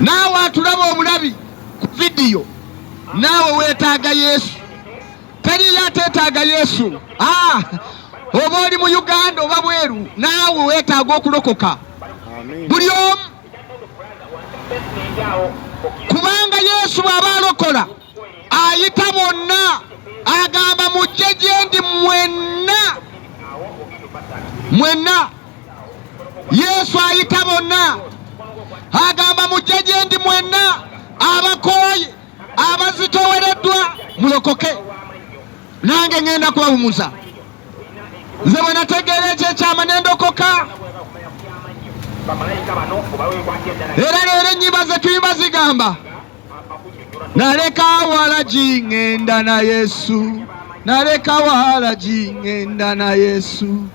naawe atulaba omulabi ku vidiyo naawe weetaaga Yesu. Teriyo ateetaaga Yesu. Oba oli mu Uganda oba bweru, naawe weetaaga okulokoka. Buli omu. Kubanga Yesu bw'aba alokola ayita bonna, agamba mujje gye ndi mwenna. Yesu ayita bonna agamba mujje gye ndi mwenna, abakooye, abazitoowereddwa, mulokoke. Nange ngenda kubawumuza. Nze bwe nategeera ekyo ekyama ne ndokoka. Era leero ennyimba ze tuyimba zigamba naleka walagi ngenda na Yesu, naleka walagi ngenda na Yesu,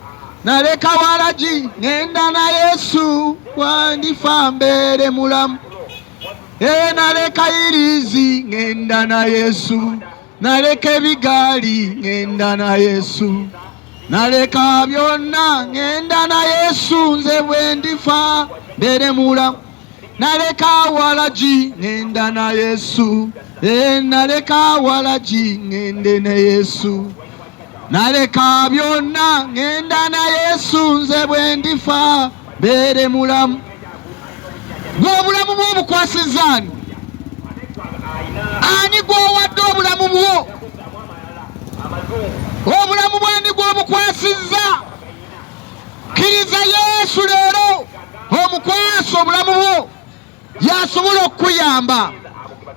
naleka walagi ngenda na Yesu, wandifa mbeere mulamu. Naleka irizi ngenda na Yesu, naleka ebigaali ngenda na Yesu, naleka byonna ngenda na Yesu, nze bwe ndifa mbeere mulamu. Naleka walagi ngenda na Yesu, naleka walagi ngende na Yesu, naleka byonna ngenda na Yesu, nze bwe ndifa mbeere mulamu. Obulamu bwo obukwasizza ani? Ani gw'owadde obulamu bwo? Obulamu bwani gw'obukwasizza? Kkiriza Yesu leero omukwasa obulamu bwo, yasobola okukuyamba.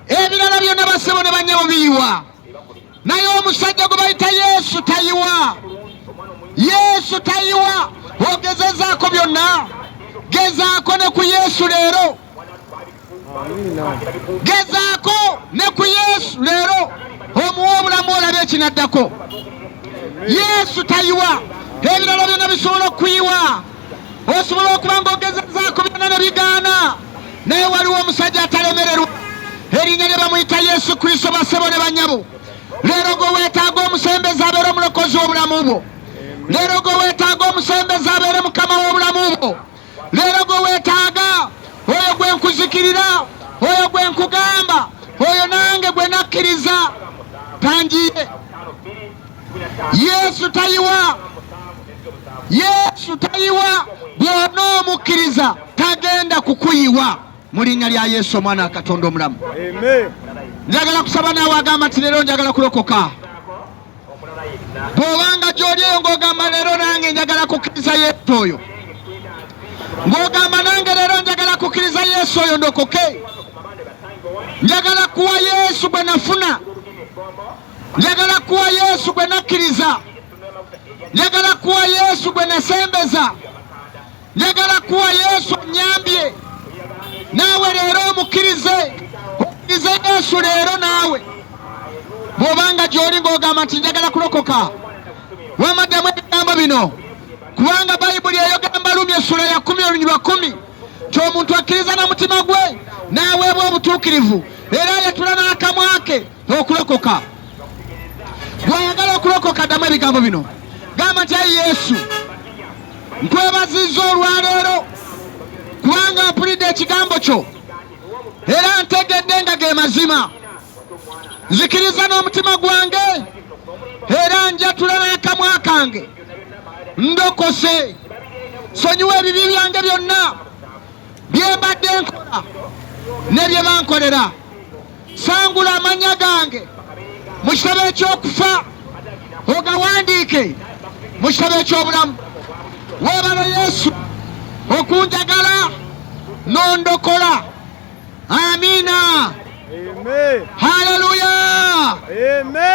Ebirala byonna basebo ne bannyabo biyiwa, naye omusajja gwe bayita Yesu tayiwa. Yesu tayiwa. Ogezezaako byonna, gezaako ne ku Yesu leero. Gezaako ne ku Yesu leero, omuwa obulamu olabe ekinaddako. Yesu tayiwa. Ebirala byonna bisobola okuyiwa. Osobola okuba ng'ogezezaako byonna ne bigaana, naye waliwo omusajja atalemererwa. Erinnya lye bamuyita Yesu Kristo, basebo ne bannyabo. Leero gwe weetaaga omusembeza abeere omulokozi w'obulamu bwo. Leero gwe weetaaga omusembeza abeere mukama w'obulamu bwo. Leero gwe weetaaga oyo gwe nkuzikirira, oyo gwe nkugamba, oyo nange gwe nakkiriza tangiye. Yesu tayiwa. Yesu tayiwa. Bw'onoomukkiriza tagenda kukuyiwa. Mu linnya lya Yesu omwana wa Katonda omulamu. Njagala kusaba naawe agamba nti leero njagala kulokoka. Bw'obanga gy'oli eyo ng'ogamba leero nange njagala kukkiriza Yesu oyo, ng'ogamba nange leero njagala kukkiriza Yesu oyo ndokoke, njagala kuwa Yesu gwe nafuna, njagala kuwa Yesu gwe nakkiriza, njagala kuwa Yesu gwe nasembeza, njagala kuwa Yesu annyambye. Naawe leero omukkirize, okkirize Yesu leero naawe. Bw'obanga gy'oli ng'ogamba nti njagala kulokoka, wamaddemu ebigambo bino, kubanga Bayibuli eyogamba Lumi essula ya 10 olunyiriri 10 nti omuntu akkiriza n'omutima gwe n'aweebwa obutuukirivu era ayatula n'akamwa ke okulokoka. Bw'ayagala okulokoka, ddamu ebigambo bino, gamba nti ayi Yesu, nkwebazizza olwaleero kubanga mpulidde ekigambo kyo era ntegedde nga ge mazima. Nzikiriza n'omutima gwange era njatula n'akamwa kange, ndokose. Sonyiwa ebibi byange byonna bye mbadde nkola ne bye bankolera. Sangula amannya gange mu kitabo eky'okufa, ogawandiike mu kitabo eky'obulamu. Weebale Yesu okunjagala n'ondokola. Amiina. Haleluya. Amen.